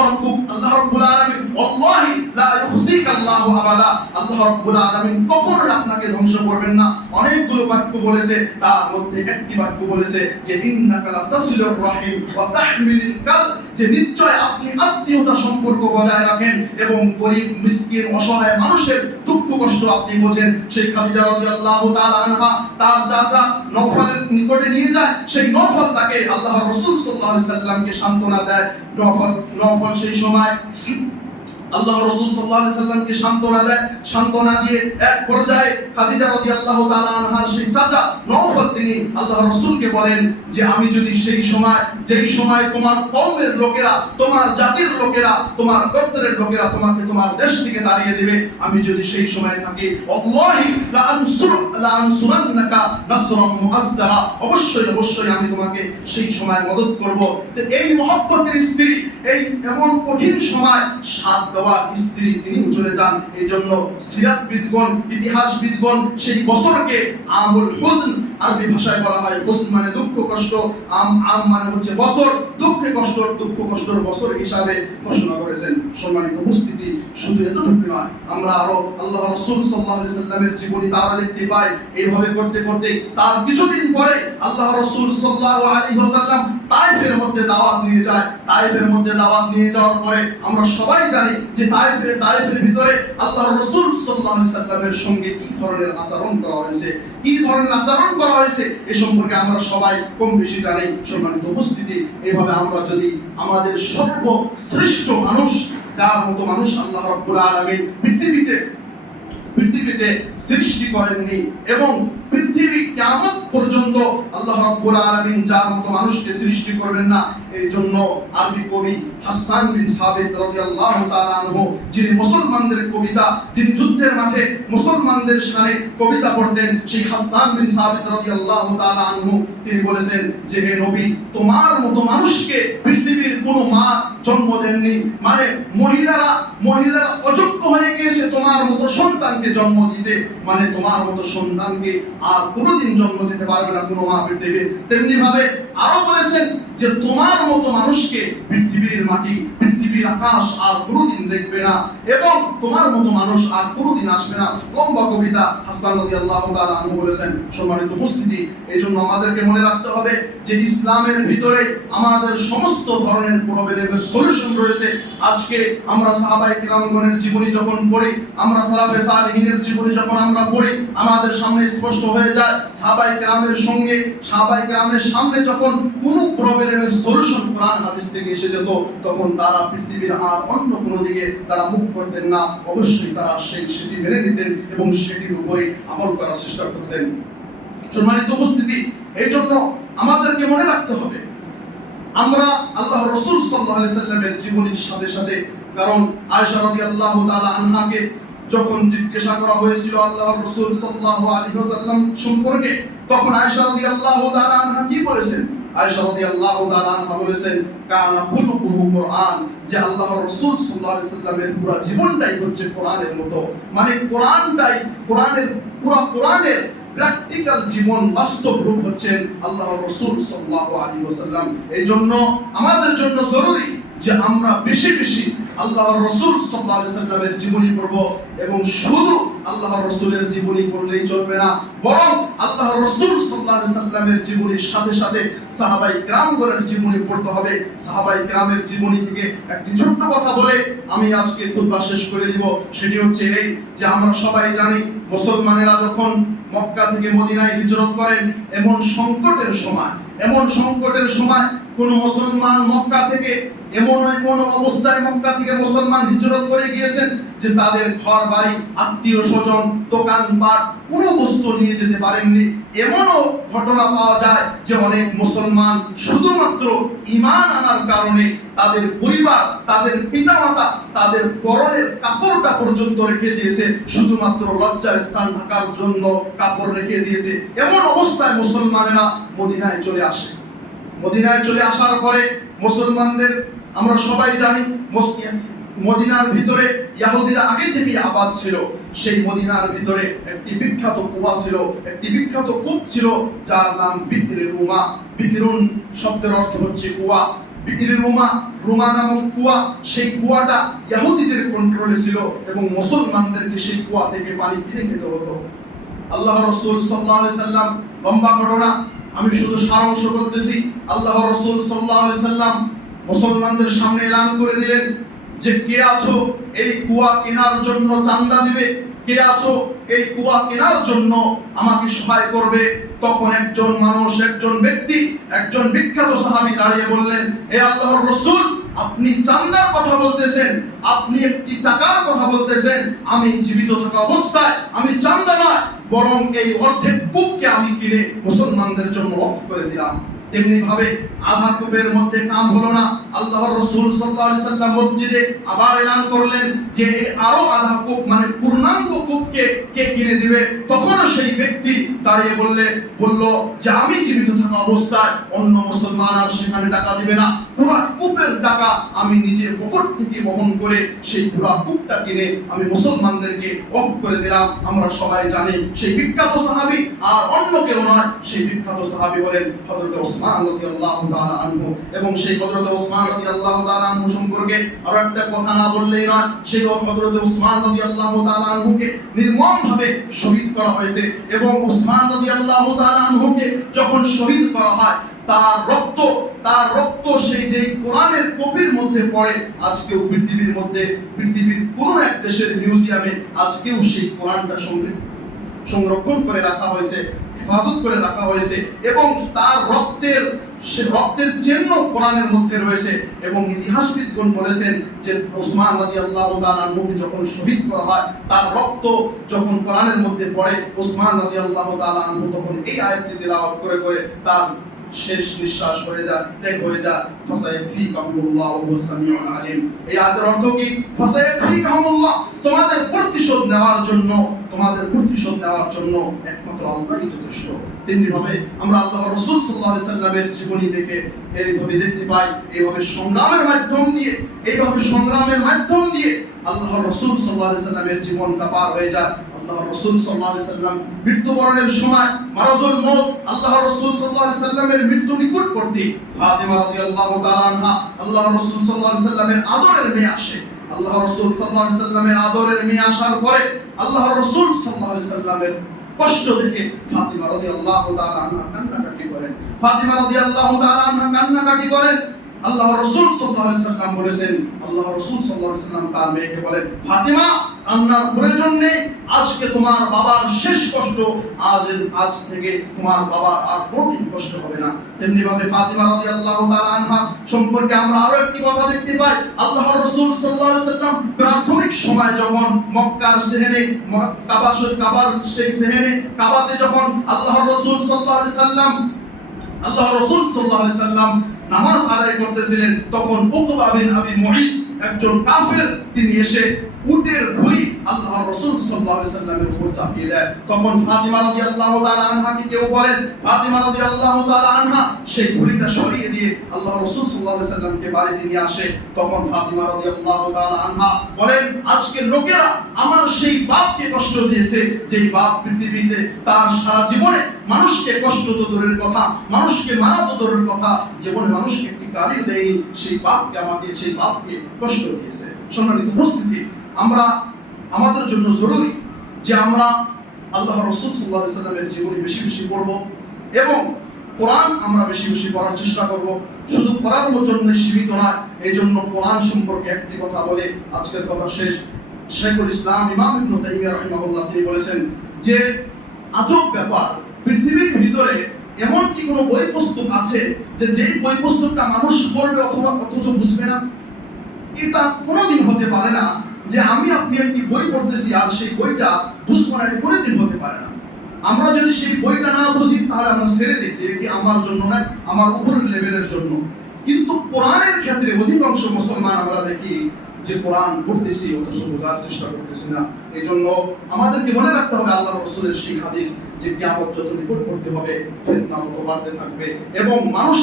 রাব্বুল আলামিন ওয়াল্লাহি লা ইউখজিকা আল্লাহু আবাদা, আল্লাহ রাব্বুল আলামিন কখনোই আপনাকে ধ্বংস করবেন না। অনেকগুলো বাক্য বলেছে, তার মধ্যে একটি বাক্য বলেছে যে ইন্নাকা লা তাসিলুর রাহিম ওয়া তাহমিলুল কাল, যে নিশ্চয় আপনি আত্মীয়তা সম্পর্ক বজায় রাখেন এবং গরীব মিসকিন অসহায় মানুষের দুঃখ কষ্ট আপনি বোঝেন। সেই খাদিজা রাদিয়াল্লাহু তাআলা আনহা তার চাচা নওফলের নিকটে নিয়ে যায়। সেই নওফল তাকে আল্লাহর রাসূল সাল্লাল্লাহু আলাইহি সাল্লামকে সান্ত্বনা দেয়। নওফল সেই সময় আল্লাহ রাসূল সাল্লাল্লাহু আলাইহি সাল্লামকে সান্ত্বনা দিয়ে এক পর্যায়ে খাদিজা রাদিয়াল্লাহু তাআলা আনহার সেই চাচা নওফল তিনি আল্লাহ রাসূলকে বলেন যে আমি যদি যেই সময় তোমার কওমের লোকেরা, তোমার জাতির লোকেরা, তোমার গোত্রের লোকেরা তোমাকে তোমার দেশ থেকে তাড়িয়ে দিবে, আমি যদি সেই সময় থাকি, আল্লাহি লা আনসুরান্নাকা নাসরাম মুআজ্জারা, অবশ্যই আমি তোমাকে সেই সময় মদদ করব। তো এই মহব্বতের স্ত্রী, এই এমন কঠিন সময় সাথ দেওয়া স্ত্রী তিনি চলে যান। এই জন্য সিরাতবিদগণ, ইতিহাসবিদগণ সেই বছরকে আমুল হুজন, আরবি ভাষায় বলা হয় হুজন মানে দুঃখ কষ্ট, আম মানে হচ্ছে বছর, দুঃখ কষ্টর বছর হিসাবে ঘোষণা করেছেন। সম্মানিত উপস্থিতি, শুধু এতটুকু নয়, আমরা আরো আল্লাহ রাসূল সাল্লাল্লাহু আলাইহি সাল্লামের জীবনী তারা দেখতে পাই। এইভাবে করতে করতে তার কিছুদিন পরে আল্লাহ রাসূল সাল্লাল্লাহু আলাইহি ওয়াসাল্লাম তায়েফের মধ্যে দাওয়াত নিয়ে যায়। তায়েফের মধ্যে দাওয়াত নিয়ে যাওয়ার পরে আমরা সবাই জানি যে তায়েফের ভিতরে আল্লাহর রাসূল সাল্লাল্লাহু আলাইহি সাল্লামের সঙ্গে কি ধরনের আচরণ করা হয়েছে, এ সম্পর্কে আমরা সবাই কম বেশি জানি। সম্মানিত উপস্থিতি, এইভাবে আমরা যদি আমাদের সর্বশ্রেষ্ঠ মানুষ, যার মতো মানুষ আল্লাহ রাব্বুল আলামিন পৃথিবীতে সৃষ্টি করেননি, এবং পৃথিবী কিয়ামত পর্যন্ত আল্লাহ রাব্বুল আলামিন যার মতো মানুষকে সৃষ্টি করবেন না। এই জন্য আরবি কবি হাসান বিন সাবিত রাদিয়াল্লাহু তাআলা আনহু, যিনি মুসলমানদের কবিতা, যিনি যুদ্ধের মাঠে মুসলমানদের শানে কবিতা পড়তেন, সেই হাসান বিন সাবিত রাদিয়াল্লাহু তাআলা আনহু তিনি বলেছেন যে হে নবী, তোমার মতো মানুষকে পৃথিবীর কোনো মা জন্ম দেননি, মানে মহিলারা অযোগ্য হয়ে গিয়েছে তোমার মতো সন্তানকে জন্ম দিতে, মানে তোমার মতো সন্তানকে আর কোনোদিন জন্ম দিতে পারবে না কোনো মা পৃথিবী। তেমনি ভাবে আরো বলেছেন যে তোমার মতো মানুষকে পৃথিবীর মাটি, পৃথিবীর আকাশ আর কোনোদিন দেখবে না, এবং তোমার মতো মানুষ আর কোনোদিন আসবে না। লম্বা কবিতা হাসান রাদিয়াল্লাহু তাআলা আনহু বলেছেন। সম্মানিত উপস্থিতি, এই জন্য আমাদেরকে মনে রাখতে হবে যে ইসলামের ভিতরে আমাদের সমস্ত ধরনের প্রবলেমের সলিউশন রয়েছে। আজকে আমরা সাহাবায়ে কিরামগণের জীবনী যখন পড়ি, আমরা সালাফে সালেহিনের জীবনী যখন আমরা পড়ি, আমাদের সামনে স্পষ্ট হয়ে যায় সাহাবায়ে কিরামের সামনে যখন কোনো প্রবলেমের সলিউশন কোরআন হাদিস থেকে এসে যেত, তখন তারা পৃথিবীর আর অন্য কোনো দিকে তারা মুখ করতেন না। অবশ্যই তারা সেটি মেনে নিতেন এবং সেটির উপরে আমল করার চেষ্টা করতেন। সম্মানিত উপস্থিতি, এই জন্য আমাদেরকে মনে রাখতে হবে আমরা আল্লাহ রাসূল সাল্লাল্লাহু আলাইহি সাল্লামের জীবনীর সাথে সাথে, কারণ আয়েশা রাদিয়াল্লাহু তাআলা আনহাকে যখন জিজ্ঞাসা করা হয়েছিল আল্লাহর রাসূল সাল্লাল্লাহু আলাইহি ওয়াসাল্লাম সম্পর্কে, তখন আয়েশা রাদিয়াল্লাহু তাআলা আনহা কি বলেছেন? আয়েশা রাদিয়াল্লাহু তাআলা আনহা বলেছেন কানা খুলুকুহু কুরআন, যে আল্লাহর রাসূল সাল্লাল্লাহু আলাইহি সাল্লামের পুরো জীবনটাই হচ্ছে কোরআনের মতো, মানে কোরআনের প্র্যাকটিক্যাল জীবন, বাস্তব রূপ হচ্ছেন আল্লাহর রাসূল সাল্লাল্লাহু আলাইহি ওয়াসাল্লাম। এই জন্য আমাদের জন্য জরুরি যে আমরা বেশি বেশি আল্লাহর রাসূল সাল্লাল্লাহু আলাইহি সাল্লামের জীবনী পড়ব, এবং শুধু আল্লাহর রাসূলের জীবনী পড়লেই চলবে না, বরং আল্লাহর রাসূল সাল্লাল্লাহু আলাইহি সাল্লামের জীবনীর সাথে সাথে সাহাবায়ে কেরামগণের জীবনী পড়তে হবে। সাহাবায়ে কেরামের জীবনী থেকে একটি ছোট্ট কথা বলে আমি আজকে খুতবা শেষ করে দিব। সেটি হচ্ছে এই যে আমরা সবাই জানি মুসলমানেরা যখন মক্কা থেকে মদিনায় হিজরত করেন, এমন সংকটের সময় কোন মুসলমান মক্কা থেকে এমন অবস্থায় মক্কা থেকে মুসলমান হিজরত করে গিয়েছেন যে তাদের ঘর বাড়ি, আত্মীয় স্বজন, দোকানপাট কোনো বস্তু নিয়ে যেতে পারেননি। এমনও ঘটনা পাওয়া যায় যে অনেক মুসলমান শুধুমাত্র ঈমান আনার কারণে তাদের পরিবার, তাদের পিতামাতা, তাদের পরনের কাপড়টা পর্যন্ত রেখে দিয়েছে, শুধুমাত্র লজ্জার স্থান ঢাকার জন্য কাপড় রেখে দিয়েছে। এমন অবস্থায় মুসলমানেরা মদিনায় চলে আসে। মদিনায় চলে আসার পরে মুসলমানদের আমরা সবাই জানি মদিনার ভিতরে ইহুদিরা আগে থেকে আবাদ ছিল। সেই মদিনার ভিতরে একটি বিখ্যাত কুয়া ছিল, একটি বিখ্যাত কূপ ছিল, যার নাম বি'রে রুমা। বি'রুন শব্দের অর্থ হচ্ছে কুয়া। বি'রে রুমা, রুমা নামক কুয়া, সেই কুয়াটা ইহুদিদের কন্ট্রোলে ছিল এবং মুসলমানদেরকে সেই কুয়া থেকে পানি কিনে খেতে হতো। আল্লাহ রাসূল সাল্লাল্লাহু আলাইহি সাল্লাম, লম্বা ঘটনা, আমি শুধু সারাংশ বলতেছি। আল্লাহ রাসূল সাল্লাল্লাহু আলাইহি সাল্লাম মুসলমানদের সামনে এলান করে দিলেন যে কে আছো এই কুয়া কেনার জন্য চাঁদা দিবে, কে আছো এই কুয়া কেনার জন্য আমাকে সহায় করবে। তখন একজন মানুষ, একজন ব্যক্তি, একজন বিখ্যাত সাহাবী দাঁড়িয়ে বললেন, হে আল্লাহর রাসূল, আপনি চাঁদার কথা বলতেছেন, আপনি একটি টাকার কথা বলতেছেন, আমি জীবিত থাকা অবস্থায় আমি চাঁদা নয়, বরং এই অর্ধেক কূপকে আমি কিনে মুসলমানদের জন্য ওয়াকফ করে দিলাম। তেমনি ভাবে আধা কূপের মধ্যে কাম হলো না, আল্লাহর রাসূল সাল্লাল্লাহু আলাইহি সাল্লাম মসজিদে আবার এলান করলেন যে আরো আধা কূপ মানে পূর্ণাঙ্গ কূপকে কে কিনে দিবে। তখন সেই ব্যক্তি দাঁড়িয়ে বলল যে আমি জীবিত থাকা অবস্থায় অন্য মুসলমান আর সেখানে টাকা দিবে না, পুরো কূপের টাকা আমি নিজে পকেট থেকে বহন করে সেই পুরো কূপটা কিনে আমি মুসলমানদেরকে ওয়াকফ করে দিলাম। আমরা সবাই জানি সেই বিখ্যাত সাহাবী আর অন্য কেউ নয়, সেই বিখ্যাত সাহাবী হলেন হযরত ওসমান রাদিয়াল্লাহু তাআলা আনহু। এবং সেই হযরত ওসমান রাদিয়াল্লাহু তাআলা আনহু সম্পর্কে আরো একটা কথা না বললেই নয়, সেই হযরত ওসমান রাদিয়াল্লাহু তাআলা আনহুকে নির্মমভাবে শহীদ করা হয়েছে। এবং ওসমান রাদিয়াল্লাহু তাআলা আনহুকে যখন শহীদ করা হয়, তার রক্ত সেই যে কোরআনের কপির মধ্যে পড়ে, আজকেও পৃথিবীর কোন এক দেশের মিউজিয়ামে আজকেও সেই কোরআনটা সংরক্ষণ করে রাখা হয়েছে, হেফাজত করে রাখা হয়েছে, এবং তার রক্তের চিহ্ন কোরআনের মধ্যে রয়েছে। এবং ইতিহাসবিদগণ বলেছেন যে ওসমান রাদিয়াল্লাহু তাআলা আনহুকে যখন শহীদ করা হয়, তার রক্ত যখন কোরআনের মধ্যে পড়ে, ওসমান রাদিয়াল্লাহু তাআলা আনহু তখন এই আয়াতটি তিলাওয়াত করে তার শেষ নিঃশ্বাস হয়ে যায়, ত্যাগ হয়ে যায়। ফাসায়াকফিকাহুমুল্লাহু ওয়া সামিউল আলিম। এই আয়াতের অর্থ কি? ফাসায়াকফিকাহুমুল্লাহ, তোমাদের প্রতিশোধ নেওয়ার জন্য একমাত্র আল্লাহই যথেষ্ট। তেমনি ভাবে আমরা আল্লাহর রাসূল সাল্লাল্লাহু আলাইহি সাল্লামের জীবনী থেকে এইভাবে দেখতে পাই, এইভাবে সংগ্রামের মাধ্যম দিয়ে আল্লাহর রাসূল সাল্লাল্লাহু আলাইহি সাল্লামের জীবনটা পার হয়ে যায়। আল্লাহর রাসূল সাল্লাল্লাহু আলাইহি সাল্লাম মৃত্যুবরণের সময়, মারাজুল মউত, আল্লাহর রাসূল সাল্লাল্লাহু আলাইহি সাল্লামের মৃত্যু নিকটবর্তী, ফাতিমা রাদিয়াল্লাহু তাআলা আনহা আল্লাহর রাসূল সাল্লাল্লাহু আলাইহি সাল্লামের আদরের মেয়ে আসে। আল্লাহর রাসূল সাল্লাল্লাহু আলাইহি সাল্লামের আদরের মেয়ে আসার পরে আল্লাহর রাসূল সাল্লাল্লাহু আলাইহি সাল্লামের কষ্ট দেখে ফাতিমা রাদিয়াল্লাহু তাআলা আনহা কান্নাকাটি করেন। আল্লাহর রাসূল সাল্লাল্লাহু আলাইহি সাল্লাম বলেছেন, আল্লাহর রাসূল সাল্লাল্লাহু আলাইহি সাল্লাম তার মেয়েকে বলেন, ফাতিমা, কান্নার প্রয়োজন নেই, আজকে তোমার বাবার শেষ কষ্ট, আজ থেকে তোমার বাবার আর কোনোদিন কষ্ট হবে না। তেমনি ভাবে ফাতিমা রাদিয়াল্লাহু তাআলা আনহা সম্পর্কে আমরা আরো একটি কথা দেখতে পাই। আল্লাহর রাসূল সাল্লাল্লাহু আলাইহি সাল্লাম প্রাথমিক সময় যখন মক্কার সেহেনে, কাবাতে যখন আল্লাহর রাসূল সাল্লাল্লাহু আলাইহি সাল্লাম নামাজ আদায় করতেছিলেন, তখন উকবা বিন আবি মুঈত, একজন কাফের, তিনি এসে উটের ভুঁড়ি আল্লাহর রাসূল সাল্লাল্লাহু আলাইহি সাল্লামের উপর চাপিয়ে দেয়। তখন ফাতিমা রাদিয়াল্লাহু তাআলা আনহাকে কেউ বলেন, ফাতিমা রাদিয়াল্লাহু তাআলা আনহা সেই ভুঁড়িটা সরিয়ে দিয়ে আল্লাহর রাসূল সাল্লাল্লাহু আলাইহি সাল্লামকে বাড়িতে নিয়ে আসে। তখন ফাতিমা রাদিয়াল্লাহু তাআলা আনহা বলেন, আজকে লোকেরা আমার সেই বাপকে কষ্ট দিয়েছে, যেই বাপ পৃথিবীতে তার সারা জীবনে মানুষকে কষ্ট তো দূরের কথা, মানুষকে মারা তো দূরের কথা, জীবনে মানুষকে একটি গালি দেয়নি, সেই পাপকে কষ্ট দিয়েছে। সম্মানিত উপস্থিতি, আমরা আমাদের জন্য জরুরি যে আমরা আল্লাহ রাসূল সাল্লাল্লাহু আলাইহি ওয়াসাল্লামের জীবনী বেশি বেশি পড়ব এবং কোরআন আমরা বেশি বেশি পড়ার চেষ্টা করব। শুধু পড়ার জন্য সীমিত নয়, এই জন্য কোরআন সম্পর্কে একটি কথা বলে আজকের কথা শেষ। শেখুল ইসলাম ইমাম ইবনে তাইমিয়া রাহিমাহুল্লাহ তিনি বলেছেন যে আজব ব্যাপার, পৃথিবীর ভিতরে এমন কি কোনো বই পুস্তক আছে যে যেই বই পুস্তকটা মানুষ পড়বে অথচ বুঝবে না? এটা কোনোদিন হতে পারে না যে আমি আপনি একটি বই পড়তেছি আর সেই বইটা বুঝবো না, এটা কোনোদিন হতে পারে না। আমরা যদি সেই বইটা না বুঝি তাহলে আমরা ছেড়ে দিই যে এটি আমার জন্য না, আমার উপরের লেভেলের জন্য। কিন্তু কোরআনের ক্ষেত্রে অধিকাংশ মুসলমান আমরা দেখি যে কোরআন পড়তেছি অথচ বোঝার চেষ্টা করতেছি না। এই জন্য আমাদেরকে মনে রাখতে হবে আল্লাহ রাসূলের সেই হাদিস যে কিয়ামত যত নিকটবর্তী হবে ফিতনা তত বাড়তে থাকবে এবং মানুষ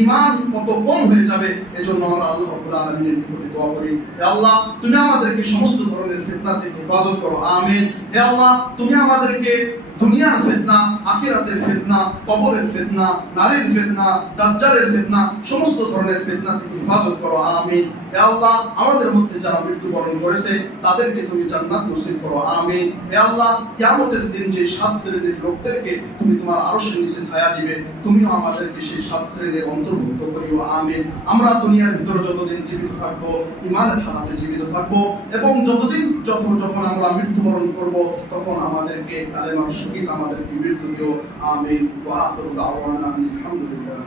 ঈমান তত কম হয়ে যাবে। এজন্য আমরা আল্লাহ রাব্বুল আলামিনের নিকটে দোয়া করি, হে আল্লাহ তুমি আমাদেরকে সমস্ত ধরনের ফিতনা থেকে হেফাজত করো, আমিন। হে আল্লাহ তুমি আমাদেরকে দুনিয়ার ফিতনা, আখিরাতের ফিতনা, কবরের ফিতনা, নারীর ফিতনা, দাজ্জালের ফিতনা, সমস্ত ধরনের ফিতনা থেকে হেফাজত করো, আমিন। হে আল্লাহ আমাদের মধ্যে যারা মৃত্যুবরণ করেছে তাদেরকে তুমি জান্নাত নসিব করো, আমিন। হে আল্লাহ কিয়ামতের দিন যে 7 শ্রেণীর লোকদেরকে তুমি তোমার আরশের নিচে ছায়া দিবে, তুমিও আমাদেরকে সেই 7 শ্রেণীর অন্তর্ভুক্ত করিও, আমিন। আমরা দুনিয়ার ভিতরে যতদিন জীবিত থাকবো ঈমানের হালাতে জীবিত থাকবো এবং যখন আমরা মৃত্যুবরণ করব তখন আমাদেরকে কালেমার শহীদ আমাদেরকে মৃত্যু দিও, আমিন। ওয়া আখিরু দাওয়ানা আলহামদুলিল্লাহ।